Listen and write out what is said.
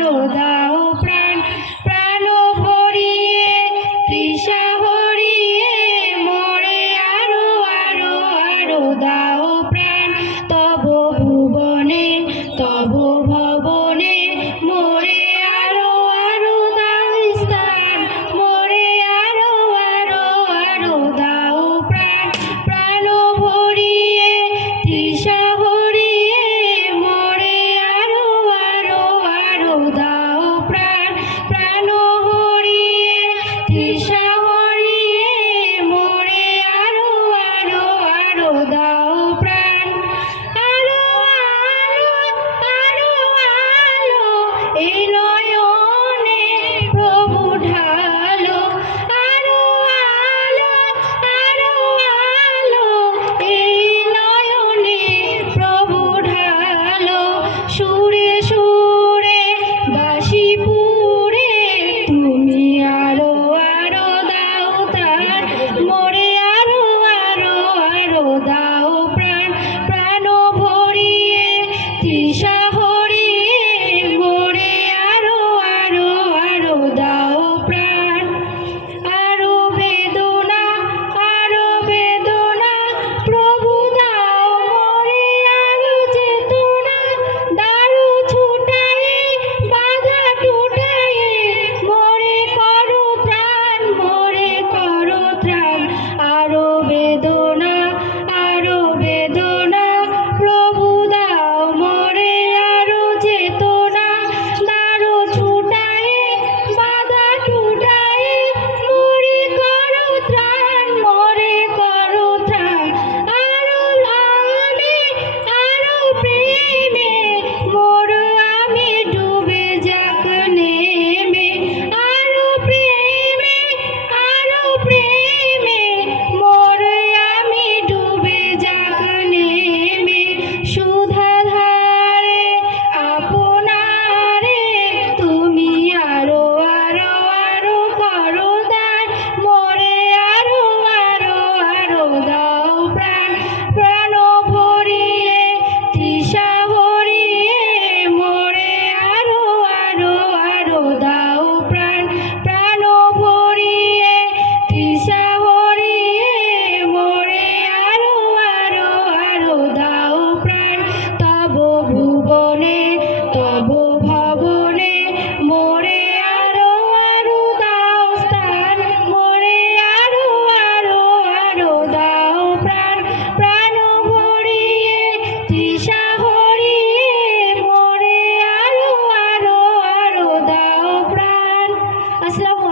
আরো দাও প্রাণ প্রাণ ভরিয়ে তৃষা হরিয়ে মোরে আরো আরো আরো দাও প্রাণ তব ভুবনে তব ভবনে মোরে আরো আরো দাও স্থান মোরে আরো আরো আরো দাও প্রাণ প্রাণ ভরিয়ে তৃষা হরিয়ে মোরে আরো আরো আরো দাও প্রাণ প্রাণ হরিয়ে তৃষা হরিয়ে মোরে আরো আরো আরো দাও প্রাণ আরো আলো আরো আলো এই নয়নে প্রভু ঢালো আরো আলো আরো আলো এই নয়নে প্রভু ঢালো সুরে সুরে বাঁশি পুরে তুমি আরো আরো দাও তার মোরে আরো আরো আরো দাও প্রাণ প্রাণ ভরিয়ে তৃষা হরিয়ে মোরে আরো আরো আরো দাও প্রাণ আরো বেদনা প্রভু দাও মোরে আরো চেতনা দারু ছুটায়ে বাধা টুটায়ে মোরে করো ত্রাণ আরো বেদনা প্রভু দাও মোরে আরো চেতনা দারু ছুটায়ে বাধা টুটায়ে মোরে করো ত্রাণ আরো লালে আরো প্রেমে মোর আমি ডুবে যাক নেমে আরো প্রেমে মোর আমি ডুবে যাক নেমে সুধা ধারে আপনারে তুমি আরো আরো আরো করো দান মোরে আরো আরো আরো দাও প্রাণ প্রাণ ভরিয়ে তৃষা হরিয়ে মোরে আরো আরো আরো দাও প্রাণ প্রাণ ভরিয়ে তৃষা হরিয়ে মোরে আরো আরো আরো দাও প্রাণ তব ভুবনে তব ভবনে মোরে আরো আরো দাও স্থান মোরে আরো আরো আরো দাও প্রাণ প্রাণ ভরিয়ে তৃষা হরিয়ে মোরে আরো আরো আরো দাও প্রাণ। আসসালামু